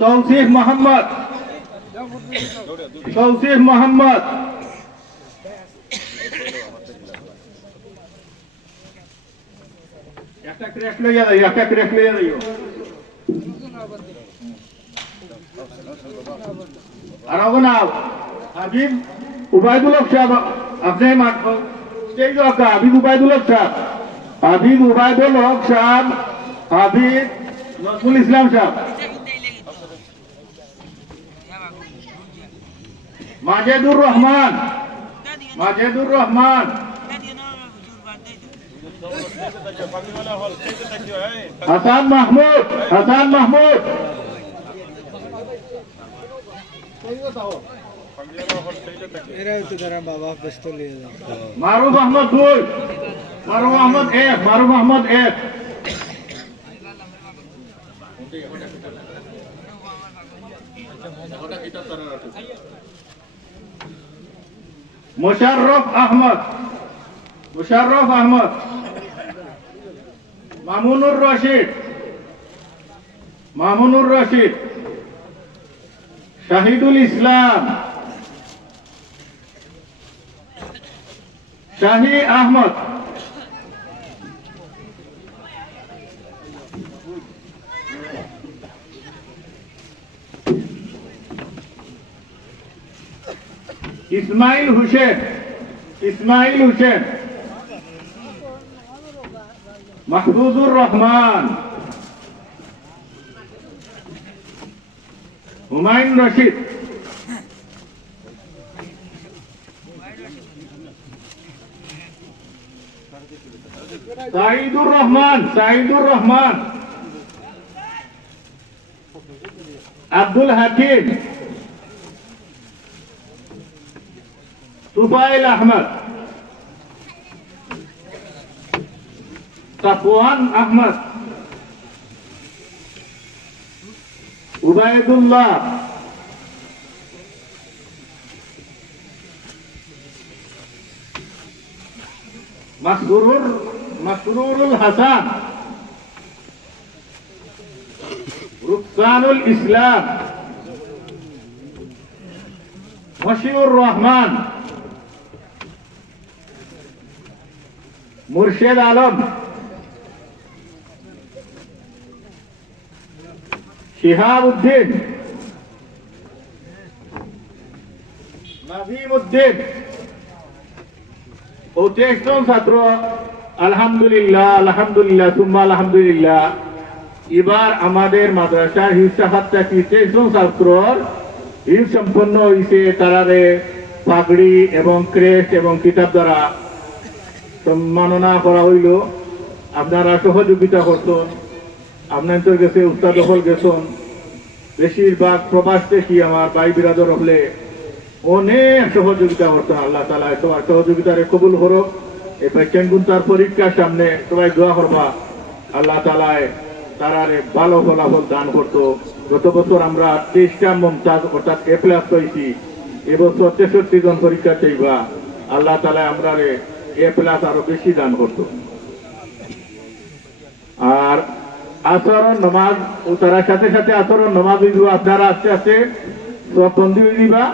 তৌসিফ মোহাম্মদ, তৌসিফ মোহাম্মদ, একটা ক্রেক লইয়া যাই, একটা ক্রেক লইয়া যাইও। আর নাও হাবিব উবাইদুল হক সাহেব, আপনি স্টেজ রক্ষা। হাবিব উবাইদুল হক সাহেব, হাবিব উবাইদুল হক সাহেব, হাবিব নজরুল ইসলাম সাহেব, মাজেদুর রহমান, মাজেদুর রহমান, হাসান মাহমুদ, হাসান মাহমুদ, মারুফ আহমদ দুই, মারুফ আহমদ এক, মারুফ আহমদ এক, মুশাররফ আহমদ, মুশাররফ আহমদ, মামুনুর রশিদ, মামুনুর রশিদ, শাহিদুল ইসলাম, শাহি আহমদ, ইসমাইল হুসেন, ইসমাইল হুসেন, মাহফুজুর রহমান, হুমায়ুন রশিদ, সাইদুর রহমান, সাইদুর রহমান, আব্দুল হাকিম, তুফাইল আহমদ, সাফওয়ান আহমদ, উবাইদুল্লাহ, মাসরুরুল হাসান, রুকসানুল ইসলাম, মশিউর রহমান, মুর্শেদ আলম, শিহাব উদ্দিন, নাজিম উদ্দিন। ২৫ জন ছাত্র, আলহামদুলিল্লাহ, আলহামদুলিল্লাহ, সুম্মা আলহামদুলিল্লাহ। এবার আমাদের মাদ্রাসার হিসাব থেকে ২৩ জন ছাত্রর হিস সম্পন্ন হয়েছে। তারারে পাগড়ি এবং ক্রেস্ট এবং কিতাব দ্বারা সম্মাননা করা হইল। আপনারা সহযোগিতা করতেন, আপনাদের গেছে উস্তাদ হল গেছেন। বেশিরভাগ প্রবাস থেকে আমার ভাই বিরাদর হলে অনেক সহযোগিতা করতেন। আল্লাহ তাআলা তোমার সহযোগিতারে কবুল করো। এই পেশেন্ট গুন্তার পরীক্ষার সামনে সবাই দোয়া করবা, আল্লাহ তাআলা তারারে ভালো ফলাফল দান করতো। গত বছর আমরা 23টা মমতাজ অর্থাৎ এ প্লাস পাইছি। এবছর 63 জন পরীক্ষা চাইবা, আল্লাহ তাআলা আমরা এ প্লাস আরো বেশি দান করতো। আর আচরণ নমাজ ও তার সাথে সাথে আচরণ নমাজ হইব। আপনারা আস্তে আস্তে সব বন্ধু হয়ে দিবা।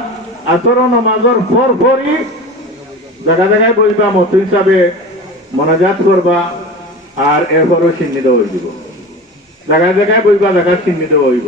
আচরণ নমাজের পরই জায়গা জায়গায় বইবা, মত হিসাবে মনাজাত করবা, আর এরপরও চিহ্নিত হয়ে দিব। জায়গায় জায়গায় বইবা, জায়গায় চিহ্নিত হইব।